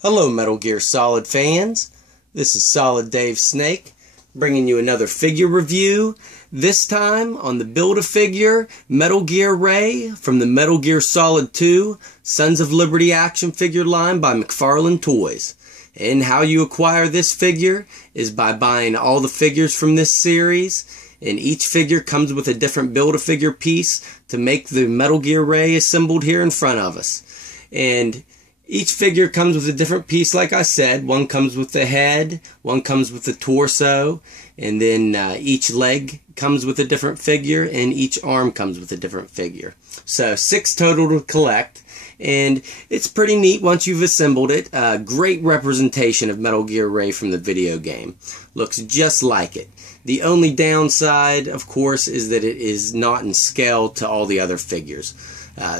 Hello Metal Gear Solid fans, this is Solid Dave Snake bringing you another figure review, this time on the Build-A-Figure Metal Gear Ray from the Metal Gear Solid 2 Sons of Liberty action figure line by Mcfarlane Toys. And how you acquire this figure is by buying all the figures from this series, and each figure comes with a different Build-A-Figure piece to make the Metal Gear Ray assembled here in front of us. And each figure comes with a different piece, like I said. One comes with the head, one comes with the torso, and then each leg comes with a different figure, and each arm comes with a different figure. So 6 total to collect, and it's pretty neat once you've assembled it. Great representation of Metal Gear Ray from the video game. Looks just like it. The only downside, of course, is that it is not in scale to all the other figures.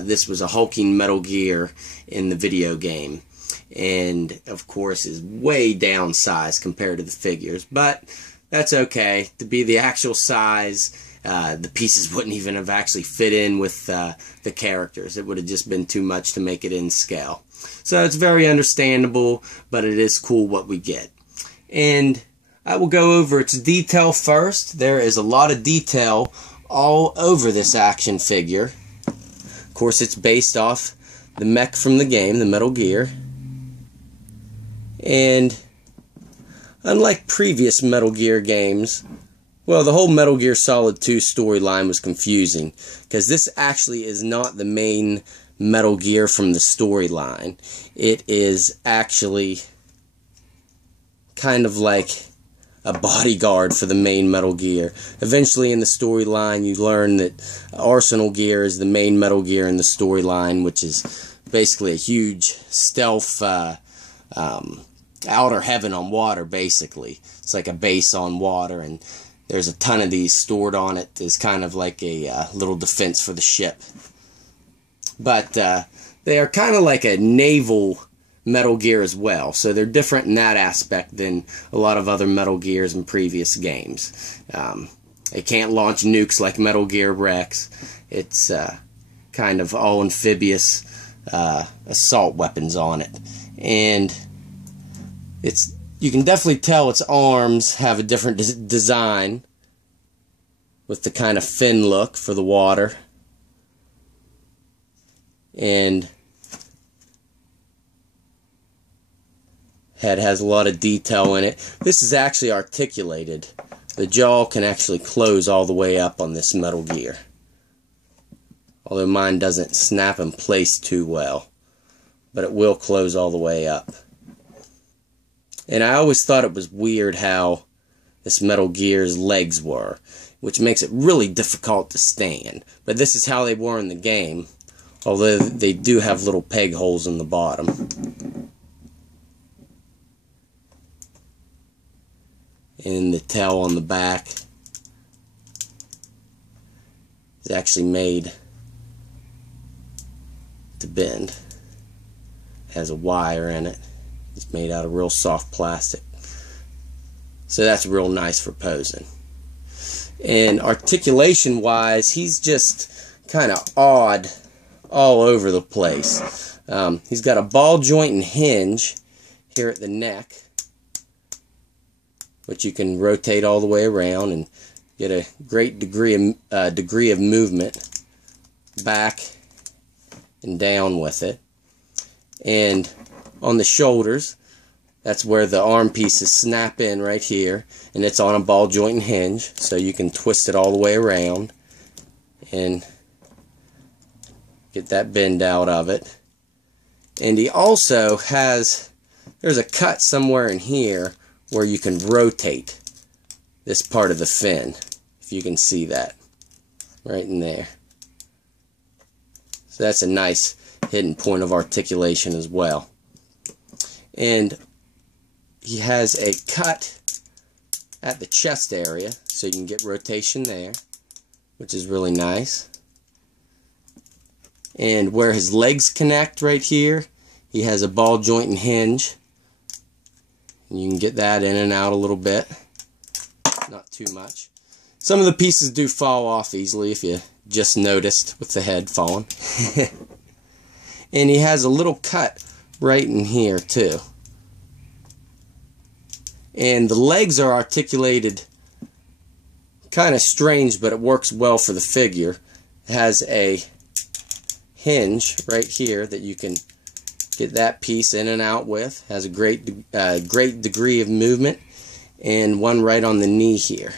This was a hulking Metal Gear in the video game, and of course is way downsized compared to the figures, but that's okay. To be the actual size, the pieces wouldn't even have actually fit in with the characters. It would have just been too much to make it in scale. So it's very understandable, but it is cool what we get. And I will go over its detail first. There is a lot of detail all over this action figure. Of course, it's based off the mech from the game, the Metal Gear. And unlike previous Metal Gear games, well, the whole Metal Gear Solid 2 storyline was confusing, because this actually is not the main Metal Gear from the storyline. It is actually kind of like a bodyguard for the main Metal Gear. Eventually in the storyline you learn that Arsenal Gear is the main Metal Gear in the storyline, which is basically a huge stealth outer heaven on water, basically. It's like a base on water, and there's a ton of these stored on it. It's kind of like a little defense for the ship. But they are kind of like a naval Metal Gear as well, so they're different in that aspect than a lot of other Metal Gears in previous games. They can't launch nukes like Metal Gear Rex. It's kind of all amphibious assault weapons on it, and you can definitely tell its arms have a different design with the kind of fin look for the water, and head has a lot of detail in it. This is actually articulated. The jaw can actually close all the way up on this Metal Gear, although mine doesn't snap in place too well, but it will close all the way up. And I always thought it was weird how this Metal Gear's legs were, which makes it really difficult to stand. But this is how they were in the game, although they do have little peg holes in the bottom. And the tail on the back is actually made to bend. It has a wire in it. It's made out of real soft plastic. So that's real nice for posing. And articulation wise, he's just kind of odd all over the place. He's got a ball joint and hinge here at the neck, which you can rotate all the way around and get a great degree of movement back and down with it. And on the shoulders, that's where the arm pieces snap in right here, and it's on a ball joint and hinge, so you can twist it all the way around and get that bend out of it. And he also has, there's a cut somewhere in here where you can rotate this part of the fin, if you can see that, right in there. So that's a nice hidden point of articulation as well. And he has a cut at the chest area, so you can get rotation there, which is really nice. And where his legs connect right here, he has a ball joint and hinge. You can get that in and out a little bit, not too much. Some of the pieces do fall off easily, if you just noticed with the head falling. And he has a little cut right in here too. And the legs are articulated kind of strange, but it works well for the figure. It has a hinge right here that you can get that piece in and out with. Has a great degree of movement, and one right on the knee here.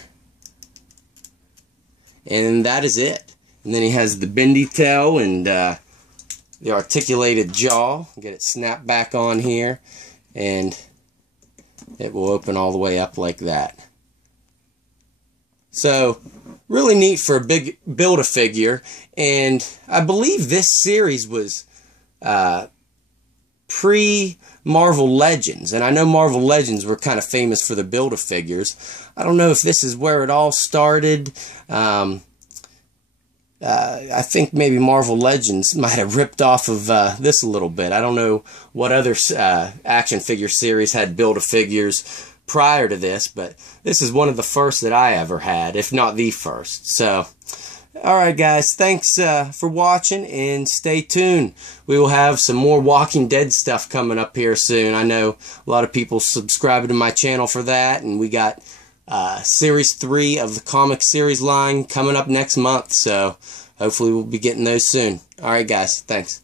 And that is it. And then he has the bendy tail and the articulated jaw. Get it snapped back on here, and it will open all the way up like that. So, really neat for a big Build-A-Figure. And I believe this series was pre-Marvel Legends. And I know Marvel Legends were kind of famous for the Build-A-Figures. I don't know if this is where it all started. I think maybe Marvel Legends might have ripped off of this a little bit. I don't know what other action figure series had Build-A-Figures prior to this, but this is one of the first that I ever had, if not the first. So, alright guys, thanks for watching, and stay tuned. We will have some more Walking Dead stuff coming up here soon. I know a lot of people subscribe to my channel for that, and we got Series 3 of the comic series line coming up next month, so hopefully we'll be getting those soon. Alright guys, thanks.